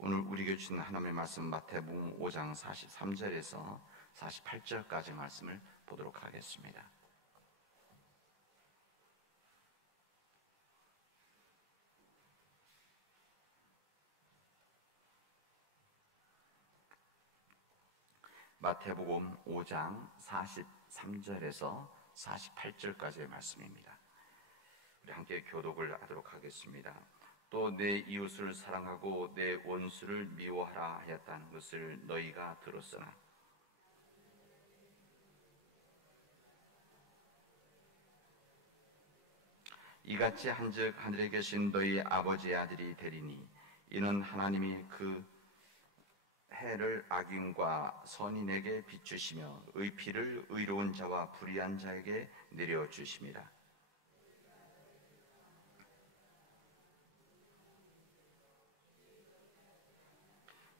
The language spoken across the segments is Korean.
오늘 우리에게 주신 하나님의 말씀 마태복음 5장 43절에서 48절까지 말씀을 보도록 하겠습니다. 마태복음 5장 43절에서 48절까지의 말씀입니다. 우리 함께 교독을 하도록 하겠습니다. 또 내 이웃을 사랑하고 내 원수를 미워하라 하였다는 것을 너희가 들었으나 이같이 한즉 하늘에 계신 너희 아버지의 아들이 되리니 이는 하나님이 그 해를 악인과 선인에게 비추시며 의피를 의로운 자와 불의한 자에게 내려주심이라.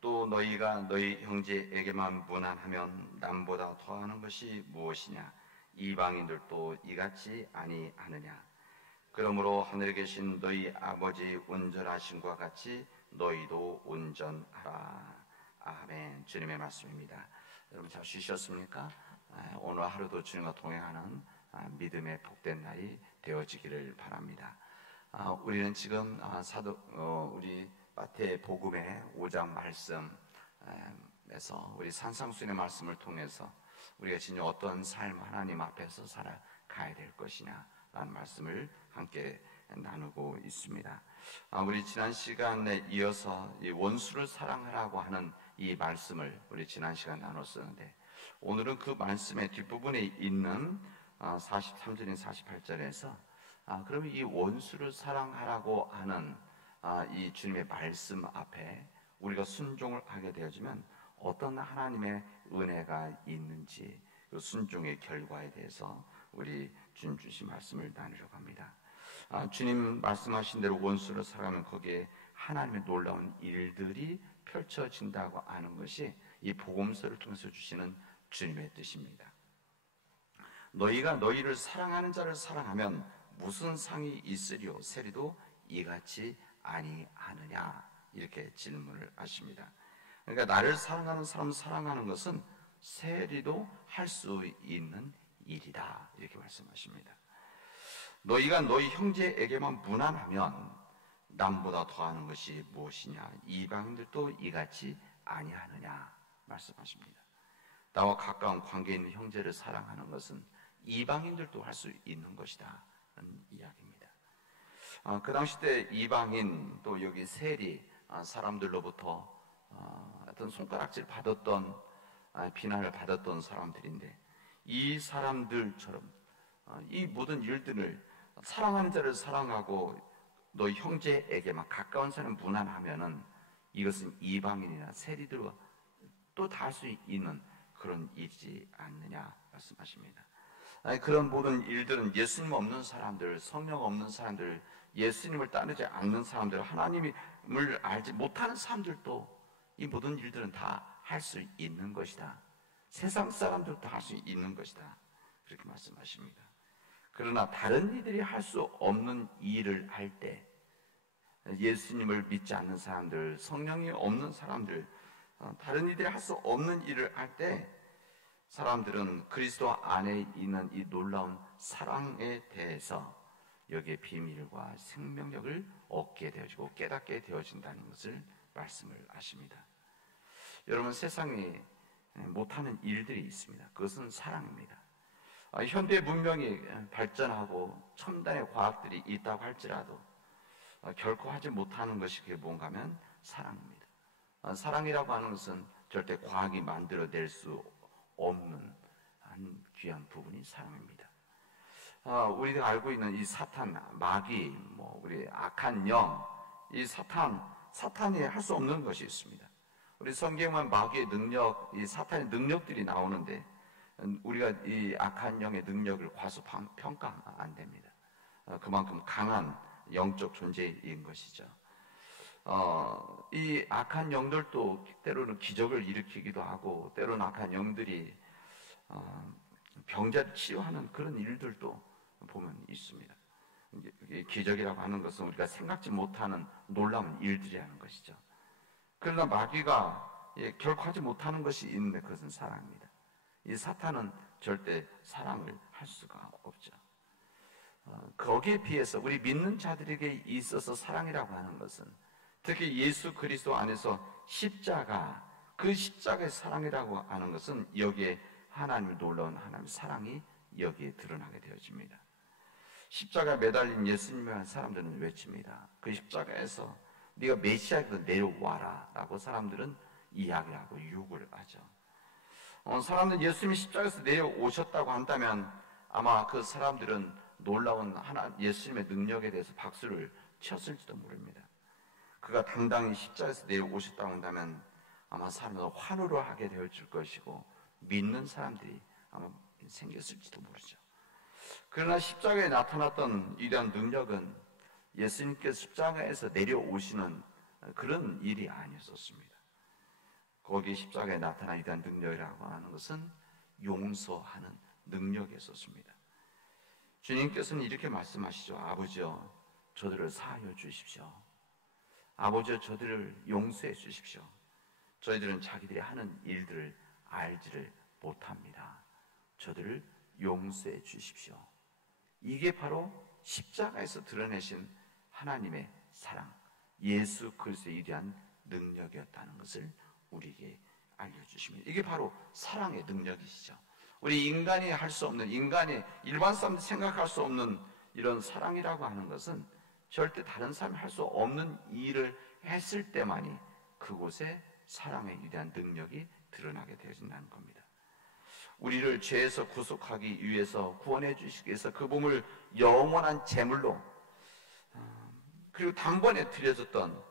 또 너희가 너희 형제에게만 무난하면 남보다 더하는 것이 무엇이냐? 이방인들도 이같이 아니하느냐? 그러므로 하늘에 계신 너희 아버지 온전하심과 같이 너희도 온전하라. 아멘. 주님의 말씀입니다. 여러분 잘 쉬셨습니까? 오늘 하루도 주님과 동행하는 믿음의 복된 날이 되어지기를 바랍니다. 우리는 지금 우리 마태복음의 5장 말씀에서 우리 산상수훈의 말씀을 통해서 우리가 진짜 어떤 삶 하나님 앞에서 살아가야 될 것이냐 라는 말씀을 함께 나누고 있습니다. 우리 지난 시간에 이어서 이 원수를 사랑하라고 하는 이 말씀을 우리 지난 시간 나눴었는데, 오늘은 그 말씀의 뒷부분에 있는 43절인 48절에서 그러면 이 원수를 사랑하라고 하는 이 주님의 말씀 앞에 우리가 순종을 하게 되어지면 어떤 하나님의 은혜가 있는지, 그 순종의 결과에 대해서 우리 주님 주신 말씀을 나누려고 합니다. 주님 말씀하신 대로 원수를 사랑하면 거기에 하나님의 놀라운 일들이 펼쳐진다고 하는 것이 이 복음서를 통해서 주시는 주님의 뜻입니다. 너희가 너희를 사랑하는 자를 사랑하면 무슨 상이 있으리요? 세리도 이같이 아니하느냐? 이렇게 질문을 하십니다. 그러니까 나를 사랑하는 사람을 사랑하는 것은 세리도 할 수 있는 일이다, 이렇게 말씀하십니다. 너희가 너희 형제에게만 무난하면 남보다 더하는 것이 무엇이냐? 이방인들도 이같이 아니하느냐 말씀하십니다. 나와 가까운 관계에 있는 형제를 사랑하는 것은 이방인들도 할 수 있는 것이다 라는 이야기입니다. 그 당시 때 이방인, 또 여기 세리 사람들로부터 어떤 손가락질 받았던, 비난을 받았던 사람들인데, 이 사람들처럼 이 모든 일들을 사랑하는 자를 사랑하고 너희 형제에게만 가까운 사람 무난하면은 이것은 이방인이나 세리들과 또 다 할 수 있는 그런 일이지 않느냐 말씀하십니다. 그런 모든 일들은 예수님 없는 사람들, 성령 없는 사람들, 예수님을 따르지 않는 사람들, 하나님을 알지 못하는 사람들도 이 모든 일들은 다 할 수 있는 것이다. 세상 사람들도 할 수 있는 것이다, 그렇게 말씀하십니다. 그러나 다른 이들이 할 수 없는 일을 할 때, 예수님을 믿지 않는 사람들, 성령이 없는 사람들, 다른 이들이 할 수 없는 일을 할 때 사람들은 그리스도 안에 있는 이 놀라운 사랑에 대해서 여기에 비밀과 생명력을 얻게 되어지고 깨닫게 되어진다는 것을 말씀을 하십니다. 여러분, 세상에 못하는 일들이 있습니다. 그것은 사랑입니다. 현대 문명이 발전하고 첨단의 과학들이 있다고 할지라도 결코 하지 못하는 것이 그게 뭔가 하면 사랑입니다. 사랑이라고 하는 것은 절대 과학이 만들어낼 수 없는 한 귀한 부분이 사랑입니다. 우리가 알고 있는 이 사탄, 마귀, 우리 악한 영, 이 사탄이 할 수 없는 것이 있습니다. 우리 성경만 마귀의 능력, 이 사탄의 능력들이 나오는데 우리가 이 악한 영의 능력을 과소평가 안 됩니다. 그만큼 강한 영적 존재인 것이죠. 이 악한 영들도 때로는 기적을 일으키기도 하고, 때로는 악한 영들이 병자를 치유하는 그런 일들도 보면 있습니다. 기적이라고 하는 것은 우리가 생각지 못하는 놀라운 일들이라는 것이죠. 그러나 마귀가 결코 하지 못하는 것이 있는데 그것은 사랑입니다. 이 사탄은 절대 사랑을 할 수가 없죠. 거기에 비해서 우리 믿는 자들에게 있어서 사랑이라고 하는 것은 특히 예수 그리스도 안에서 십자가, 그 십자가의 사랑이라고 하는 것은 여기에 하나님의 놀라운 하나님의 사랑이 여기에 드러나게 되어집니다. 십자가에 매달린 예수님을 사람들은 외칩니다. 그 십자가에서 네가 메시아에서 내려와라 라고 사람들은 이야기를 하고 유혹을 하죠. 사람들은 예수님이 십자가에서 내려오셨다고 한다면 아마 그 사람들은 놀라운 예수님의 능력에 대해서 박수를 쳤을지도 모릅니다. 그가 당당히 십자가에서 내려오셨다고 한다면 아마 사람들은 환호를 하게 되어질 것이고 믿는 사람들이 아마 생겼을지도 모르죠. 그러나 십자가에 나타났던 위대한 능력은 예수님께서 십자가에서 내려오시는 그런 일이 아니었습니다. 거기 십자가에 나타난 위대한 능력이라고 하는 것은 용서하는 능력이었습니다. 주님께서는 이렇게 말씀하시죠. 아버지여, 저들을 사하여 주십시오. 아버지여, 저들을 용서해 주십시오. 저희들은 자기들이 하는 일들을 알지를 못합니다. 저들을 용서해 주십시오. 이게 바로 십자가에서 드러내신 하나님의 사랑, 예수 그리스도의 위대한 능력이었다는 것을 우리에게 알려주십니다. 이게 바로 사랑의 능력이시죠. 우리 인간이 할 수 없는, 인간이 일반 사람들이 생각할 수 없는 이런 사랑이라고 하는 것은 절대 다른 사람이 할 수 없는 일을 했을 때만이 그곳에 사랑의 위대한 능력이 드러나게 되어진다는 겁니다. 우리를 죄에서 구속하기 위해서 구원해 주시기 위해서 그 몸을 영원한 제물로 그리고 단번에 드려졌던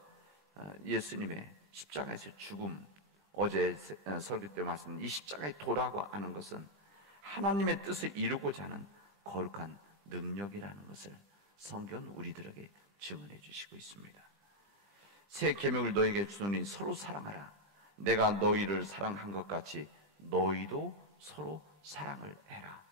예수님의 십자가에서 죽음, 어제 설교 때 말씀드린 이 십자가의 도라고 하는 것은 하나님의 뜻을 이루고자 하는 거룩한 능력이라는 것을 성경은 우리들에게 증언해 주시고 있습니다. 새 계명을 너에게 주노니 서로 사랑하라. 내가 너희를 사랑한 것 같이 너희도 서로 사랑을 해라.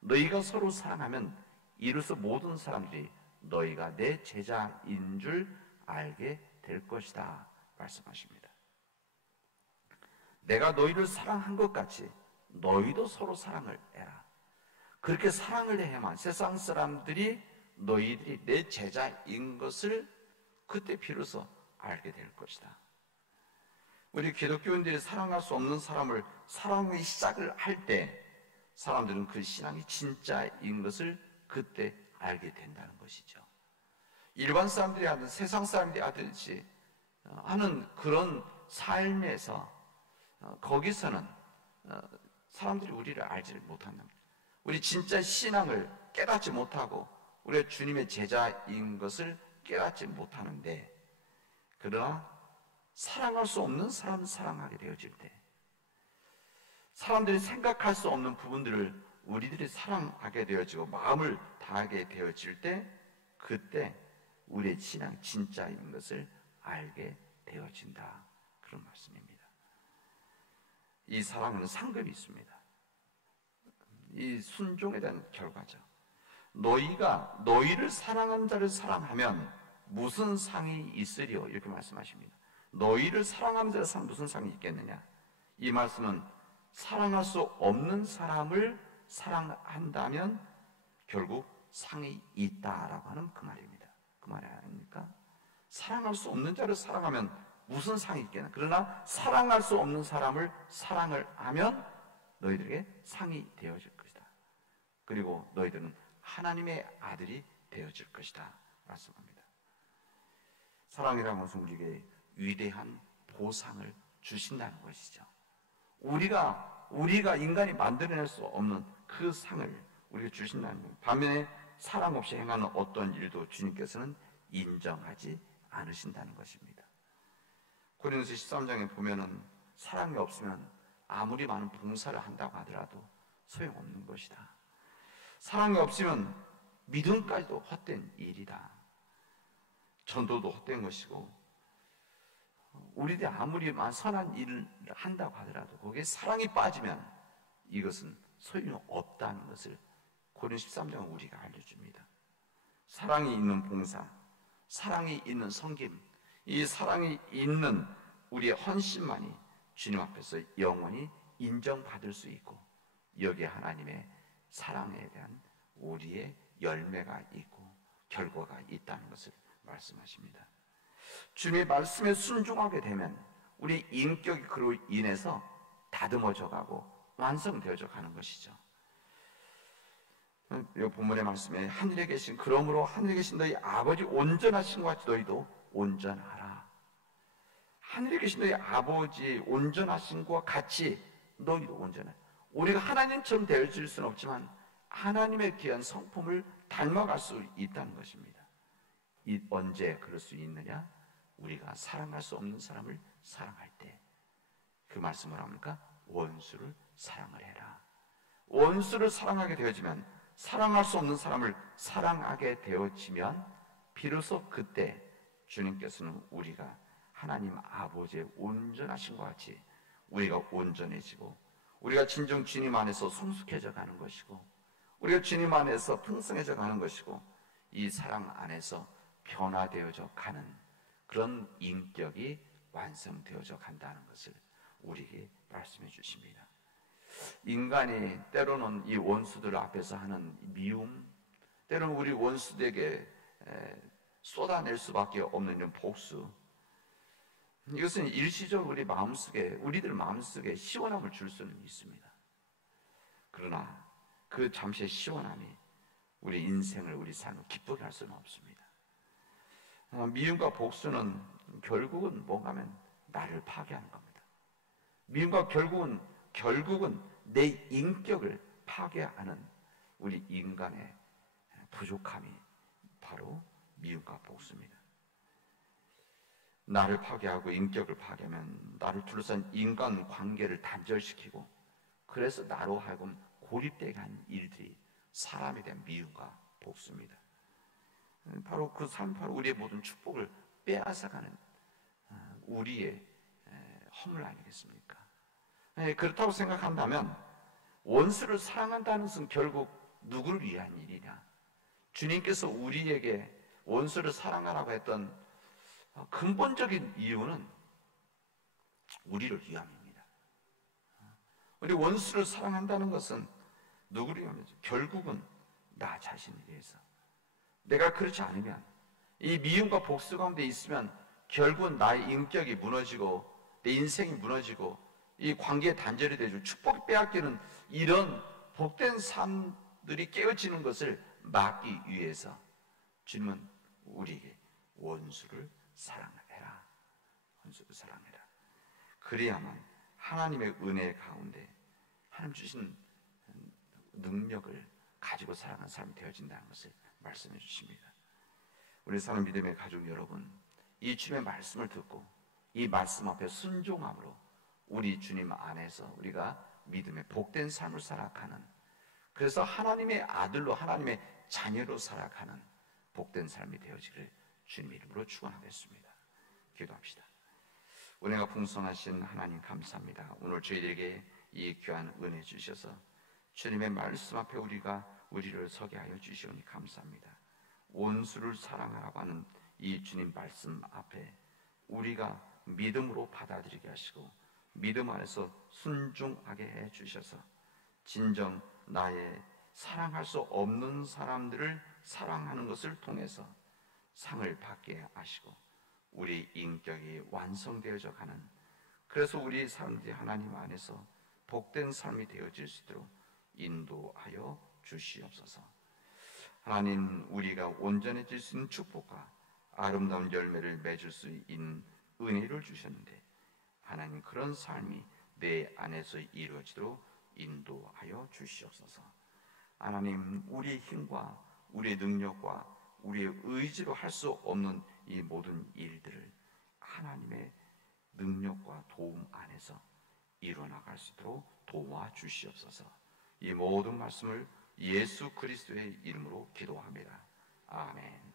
너희가 서로 사랑하면 이로써 모든 사람들이 너희가 내 제자인 줄 알게 될 것이다 말씀하십니다. 내가 너희를 사랑한 것 같이 너희도 서로 사랑을 해라. 그렇게 사랑을 해야만 세상 사람들이 너희들이 내 제자인 것을 그때 비로소 알게 될 것이다. 우리 기독교인들이 사랑할 수 없는 사람을 사랑의 시작을 할 때 사람들은 그 신앙이 진짜인 것을 그때 알게 된다는 것이죠. 일반 사람들이 하든 세상 사람들이 하듯이 하는 그런 삶에서 거기서는 사람들이 우리를 알지 못한다. 우리 진짜 신앙을 깨닫지 못하고 우리가 주님의 제자인 것을 깨닫지 못하는데, 그러나 사랑할 수 없는 사람은 사랑하게 되어질 때, 사람들이 생각할 수 없는 부분들을 우리들이 사랑하게 되어지고 마음을 다하게 되어질 때, 그때 우리의 신앙 진짜인 것을 알게 되어진다. 그런 말씀입니다. 이 사랑은 상급이 있습니다. 이 순종에 대한 결과죠. 너희가 너희를 사랑하는 자를 사랑하면 무슨 상이 있으리요? 이렇게 말씀하십니다. 너희를 사랑하는 자를 사랑하면 무슨 상이 있겠느냐? 이 말씀은 사랑할 수 없는 사람을 사랑한다면 결국 상이 있다라고 하는 그 말입니다. 그 말이 아닙니까? 사랑할 수 없는 자를 사랑하면 무슨 상이 있겠나? 그러나 사랑할 수 없는 사람을 사랑을 하면 너희들에게 상이 되어질 것이다. 그리고 너희들은 하나님의 아들이 되어질 것이다 말씀합니다. 사랑이라는 것은 우리에게 위대한 보상을 주신다는 것이죠. 우리가 인간이 만들어낼 수 없는 그 상을 우리가 주신다는 것. 반면에 사랑 없이 행하는 어떤 일도 주님께서는 인정하지 않으신다는 것입니다. 고린도서 13장에 보면은 사랑이 없으면 아무리 많은 봉사를 한다고 하더라도 소용없는 것이다. 사랑이 없으면 믿음까지도 헛된 일이다. 전도도 헛된 것이고, 우리들이 아무리 선한 일을 한다고 하더라도 거기에 사랑이 빠지면 이것은 소용없다는 것을 고린도 13장은 우리가 알려줍니다. 사랑이 있는 봉사, 사랑이 있는 섬김, 이 사랑이 있는 우리의 헌신만이 주님 앞에서 영원히 인정받을 수 있고, 여기에 하나님의 사랑에 대한 우리의 열매가 있고 결과가 있다는 것을 말씀하십니다. 주님의 말씀에 순종하게 되면 우리 인격이 그로 인해서 다듬어져 가고 완성되어져 가는 것이죠. 이 본문의 말씀에 하늘에 계신, 그러므로 하늘에 계신 너희 아버지 온전하신 것 같이 너희도 온전하라. 하늘에 계신 너희 아버지 온전하신 것과 같이 너희도 온전해. 우리가 하나님처럼 되어질 수는 없지만 하나님의 귀한 성품을 닮아갈 수 있다는 것입니다. 언제 그럴 수 있느냐? 우리가 사랑할 수 없는 사람을 사랑할 때. 그 말씀을 합니까? 원수를 사랑을 해라. 원수를 사랑하게 되어지면, 사랑할 수 없는 사람을 사랑하게 되어지면 비로소 그때 주님께서는 우리가 하나님 아버지의 온전하신 것 같이 우리가 온전해지고, 우리가 진정 주님 안에서 성숙해져 가는 것이고, 우리가 주님 안에서 풍성해져 가는 것이고, 이 사랑 안에서 변화되어져 가는 그런 인격이 완성되어져 간다는 것을 우리에게 말씀해 주십니다. 인간이 때로는 이 원수들 앞에서 하는 미움, 때로는 우리 원수들에게 쏟아낼 수밖에 없는 이런 복수, 이것은 일시적으로 우리들 마음속에 시원함을 줄 수는 있습니다. 그러나 그 잠시의 시원함이 우리 인생을, 우리 삶을 기쁘게 할 수는 없습니다. 미움과 복수는 결국은 뭔가 하면 나를 파괴하는 겁니다. 미움과 결국은 내 인격을 파괴하는 우리 인간의 부족함이 바로 미움과 복수입니다. 나를 파괴하고 인격을 파괴하면 나를 둘러싼 인간 관계를 단절시키고, 그래서 나로 하여금 고립되게 한 일들이 사람에 대한 미움과 복수입니다. 바로 그 삶, 바로 우리의 모든 축복을 빼앗아가는 우리의 허물 아니겠습니까? 그렇다고 생각한다면 원수를 사랑한다는 것은 결국 누구를 위한 일이냐? 주님께서 우리에게 원수를 사랑하라고 했던 근본적인 이유는 우리를 위함입니다. 우리 원수를 사랑한다는 것은 누구를 위함이죠? 결국은 나 자신에 대해서. 내가 그렇지 않으면, 이 미움과 복수 가운데 있으면 결국은 나의 인격이 무너지고 내 인생이 무너지고 이 관계의 단절이 되고 축복이 빼앗기는 이런 복된 삶들이 깨어지는 것을 막기 위해서 주님은 우리에게 원수를 사랑해라. 원수를 사랑해라. 그래야만 하나님의 은혜 가운데 하나님 주신 능력을 가지고 살아가는 사람이 되어진다는 것을 말씀해 주십니다. 우리 사랑 믿음의 가족 여러분, 이 주님의 말씀을 듣고 이 말씀 앞에 순종함으로 우리 주님 안에서 우리가 믿음의 복된 삶을 살아가는, 그래서 하나님의 아들로, 하나님의 자녀로 살아가는 복된 삶이 되어지기를 주님 이름으로 축원하겠습니다. 기도합시다. 은혜가 풍성하신 하나님 감사합니다. 오늘 저희들에게 이 귀한 은혜 주셔서 주님의 말씀 앞에 우리를 서게 하여 주시오니 감사합니다. 원수를 사랑하라고 하는 이 주님 말씀 앞에 우리가 믿음으로 받아들이게 하시고 믿음 안에서 순종하게 해 주셔서 진정 나의 사랑할 수 없는 사람들을 사랑하는 것을 통해서 상을 받게 하시고 우리 인격이 완성되어져 가는, 그래서 우리 사람들이 하나님 안에서 복된 삶이 되어질 수 있도록 인도하여 주시옵소서. 하나님, 우리가 온전해질 수 있는 축복과 아름다운 열매를 맺을 수 있는 은혜를 주셨는데 하나님, 그런 삶이 내 안에서 이루어지도록 인도하여 주시옵소서. 하나님, 우리의 힘과 우리의 능력과 우리의 의지로 할 수 없는 이 모든 일들을 하나님의 능력과 도움 안에서 이루어나갈 수 있도록 도와주시옵소서. 이 모든 말씀을 예수 그리스도의 이름으로 기도합니다. 아멘.